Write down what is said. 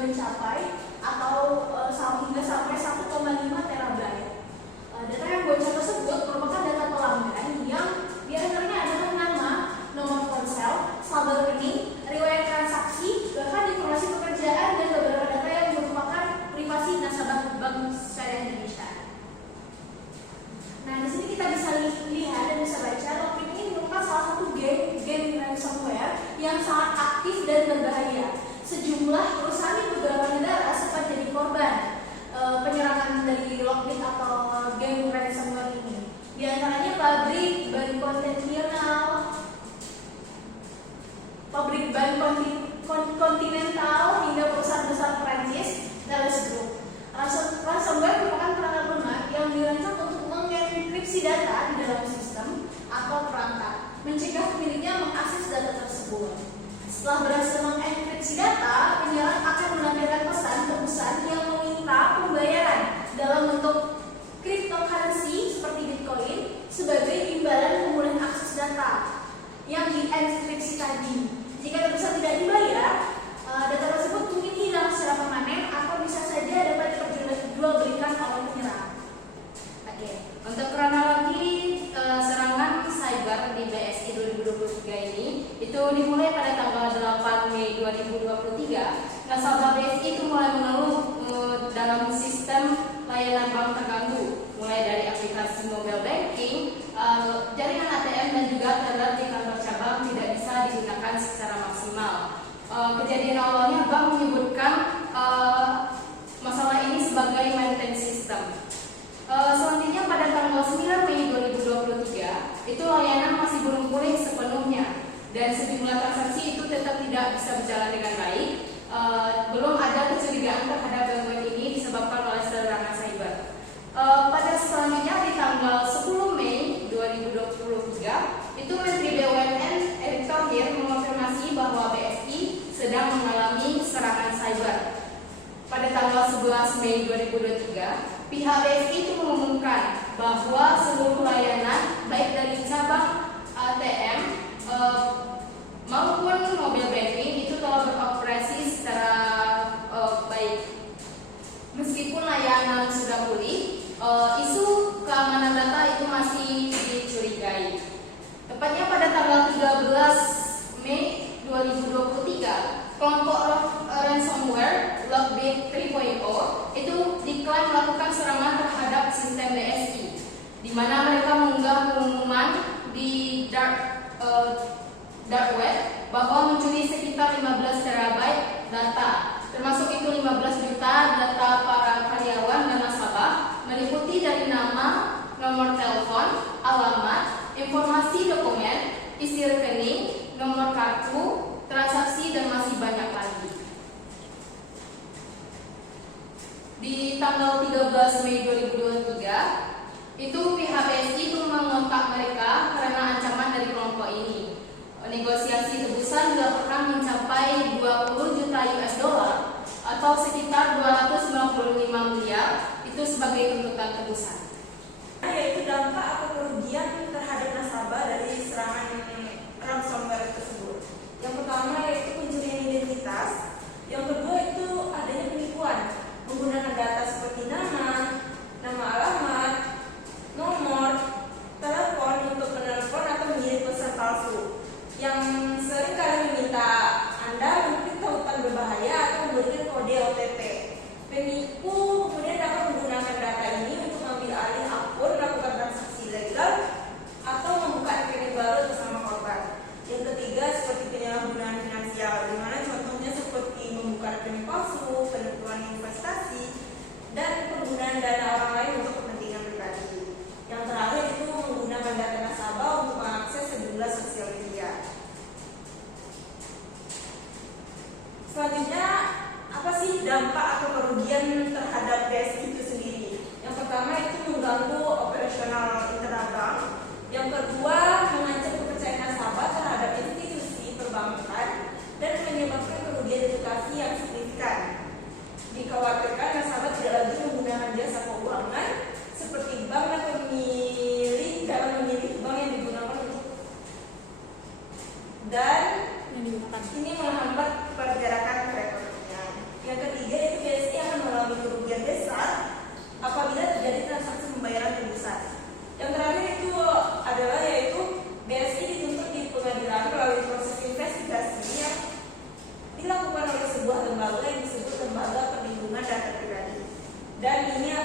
mencapai atau hingga sampai 1,5 terabyte. Data yang bocor tersebut merupakan data pelanggan yang diantaranya adalah nama, nomor ponsel, saldo rekening, riwayat transaksi, bahkan informasi pekerjaan dan beberapa data yang merupakan privasi nasabah Bank Syariah Indonesia. Nah, di sini kita bisa lihat dan bisa baca Lockbit ini merupakan salah satu game ransomware yang sangat aktif dan berbahaya. Sejumlah perusahaan di beberapa negara sempat jadi korban penyerangan dari Lockbit atau game ransomware ini. Di antaranya pabrik ban Continental hingga perusahaan besar Prancis, Thales Group. Ransomware merupakan perangkat lunak yang dirancang untuk mengenkripsi data di dalam sistem atau perangkat, mencegah pemiliknya mengakses data tersebut. Setelah berhasil mengenkripsi data, penyerang akan menampilkan pesan yang meminta pembayaran dalam bentuk cryptocurrency seperti Bitcoin sebagai imbalan pemulihan akses data yang dienkripsi tadi. Jika pesan tidak dibayar, data tersebut mungkin hilang secara permanen atau bisa saja dapat diperjualbelikan oleh penyerang. Oke, untuk kronologi serangan cyber di BSI 2023 ini itu dimulai pada tanggal 8 Mei 2023. Nasabah BSI itu mulai mengeluh dalam sistem layanan bank terganggu, mulai dari aplikasi mobile banking, jaringan ATM dan juga teller di kantor cabang tidak bisa digunakan secara maksimal. Kejadian awalnya bank menyebutkan masalah ini sebagai maintenance system. Selanjutnya pada tanggal 9 Mei 2023 itu layanan masih belum pulih sepenuhnya dan sejumlah transaksi itu tetap tidak bisa berjalan dengan baik. Belum ada kecurigaan terhadap gangguan ini disebabkan oleh serangan cyber. Pada selanjutnya di tanggal 10 Mei 2023 itu Menteri BUMN Erick Thohir mengonfirmasi bahwa BSI sedang mengalami serangan cyber. Pada tanggal 11 Mei 2023 pihak BSI itu mengumumkan bahwa seluruh layanan baik dari cabang ATM maupun mobile banking itu telah beroperasi secara baik. Meskipun layanan sudah pulih, isu keamanan data itu masih dicurigai. Tepatnya pada tanggal 13 Mei 2023, kelompok ransomware Lockbit 3.0 itu diklaim melakukan serangan terhadap sistem BSI, di mana mereka mengunggah pengumuman di dark web bahwa mencuri sekitar 15 terabyte data, termasuk itu 15 juta data para karyawan dan nasabah, meliputi dari nama, nomor telepon, alamat, informasi dokumen, isi rekening, nomor kartu, transaksi dan masih banyak lagi. Di tanggal 13 Mei 2023 itu pihak BSI itu mengontak mereka karena ancaman dari kelompok ini. Negosiasi tebusan dilakukan mencapai 20 juta US dollar atau sekitar 295 miliar itu sebagai tuntutan tebusan. Yaitu dampak atau kerugian terhadap nasabah dari serangan ransomware tersebut. Yang pertama yaitu pencurian identitas, yang kedua itu adanya penipuan menggunakan data seperti nama alamat, nomor telepon untuk menelpon atau mengirim pesan palsu yang sering kali meminta Anda mengklik tautan berbahaya atau memberikan kode OTP. Penipu kemudian dapat menggunakan data ini untuk mengambil alih akun, melakukan transaksi ilegal atau membuka rekening baru bersama korban. Yang ketiga seperti penyalahgunaan finansial, di mana contohnya seperti membuka rekening palsu, penipuan investasi, dan penggunaan dana orang lain untuk kepentingan pribadi. Yang terakhir itu menggunakan data nasabah untuk mengakses sejumlah sosial media. Selanjutnya, apa sih dampak atau kerugian terhadap BSI itu sendiri? Yang pertama itu mengganggu operasional internal bank. Yang kedua, mengancam kepercayaan nasabah terhadap institusi perbankan dan menyebabkan kerugian edukasi yang signifikan. Dikhawatirkan nasabah tidak lagi menggunakan jasa keuangan seperti bank atau memilih bank yang digunakan untuk dan ini menghambat pergerakan perekonomian. Yang ketiga dan ini